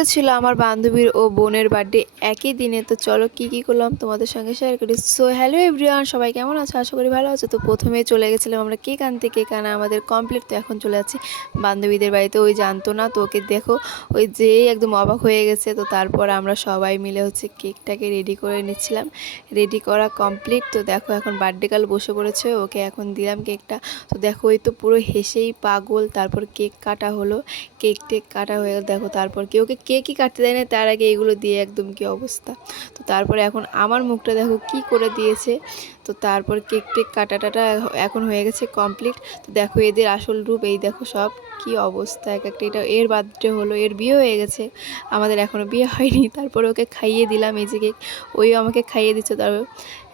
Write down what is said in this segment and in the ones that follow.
আজকে ছিল আমার বান্ধবীর ও বোনের বার্থডে একই দিনে। তো চলো কি করলাম তোমাদের সঙ্গে শেয়ার করি। সো হ্যালো এভরিওয়ান, সবাই কেমন আছো? আশা করি ভালো আছো। তো প্রথমে চলে গেছিলাম আমরা কেক আনতে, কেক আনা আমাদের কমপ্লিট। তো এখন চলে যাচ্ছি বান্ধবীদের বাড়িতে। ওই জানতো না, তো ওকে দেখো ওই যেই একদম অবাক হয়ে গেছে। তো তারপর আমরা সবাই মিলে হচ্ছে কেকটাকে রেডি করে নিচ্ছিলাম। রেডি করা কমপ্লিট। তো দেখো এখন বার্থডে গার্ল বসে পড়েছে, ওকে এখন দিলাম কেকটা। তো দেখো ওই তো পুরো হেসেই পাগল। তারপর কেক কাটা হলো, কেক টেক কাটা হয়ে গেল। দেখো তারপর কেউকে কেকই কাটতে দেয় না, তার আগে এগুলো দিয়ে একদম কি অবস্থা। তো তারপরে এখন আমার মুখটা দেখো কি করে দিয়েছে। তো তারপর কেক টেক কাটাটা এখন হয়ে গেছে কমপ্লিট। তো দেখো এদের আসল রূপ এই দেখো, সব কি অবস্থা এক একটা। এটা এর বার্থডে হলো, এর বিয়ে হয়ে গেছে, আমাদের এখনও বিয়ে হয়নি। তারপরে ওকে খাইয়ে দিলাম এই যে কেক, ওই আমাকে খাইয়ে দিচ্ছে। তারপর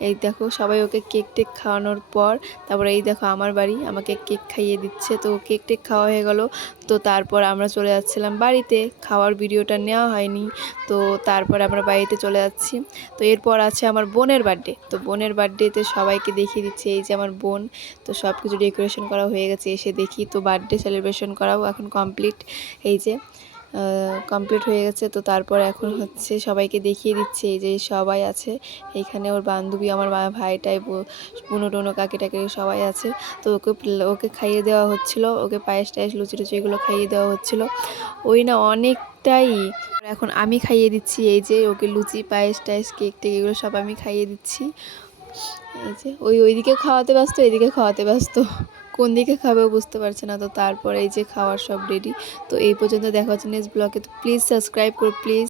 এই দেখো সবাই ওকে কেক টেক খাওয়ানোর পর তারপরে এই দেখো আমার বাড়ি আমাকে কেক খাইয়ে দিচ্ছে। তো কেক টেক খাওয়া হয়ে গেল। তো তারপর আমরা চলে যাচ্ছিলাম বাড়িতে, খাওয়ার ভিডিওটা নেওয়া হয়নি। তো তারপর আমরা বাড়িতে চলে যাচ্ছি। তো এরপর আছে আমার বোনের বার্থডে। তো বোনের বার্থডেতে সবাইকে দেখিয়ে দিচ্ছি এই যে আমার বোন। তো সব কিছু ডেকোরেশন করা হয়ে গেছে, এসে দেখি তো বার্থডে সেলিব্রেশন করাও এখন কমপ্লিট। এই যে কমপ্লিট হয়ে গেছে। তো তারপর এখন হচ্ছে সবাইকে দেখিয়ে দিচ্ছে এই যে সবাই আছে এইখানে, ওর বান্ধবী, আমার ভাইটাই, বুনো টুনো কাকি টাকি সবাই আছে। তো ওকে খাইয়ে দেওয়া হচ্ছিল, ওকে পায়েস টায়েস লুচি টুচি এগুলো খাইয়ে দেওয়া হচ্ছিল। ওই না অনেকটাই। এখন আমি খাইয়ে দিচ্ছি এই যে ওকে লুচি পায়েস টায়েস কেক টেক এগুলো সব আমি খাইয়ে দিচ্ছি। এই যে ওইদিকে খাওয়াতে ব্যস্ত, এদিকে খাওয়াতে ব্যস্ত, কোন দিকে খাবেও বুঝতে পারছে না। তো তারপর এই যে খাওয়ার সব রেডি। তো এই পর্যন্ত দেখা হচ্ছে নেক্সট ব্লগে। তো প্লিজ সাবস্ক্রাইব করো প্লিজ।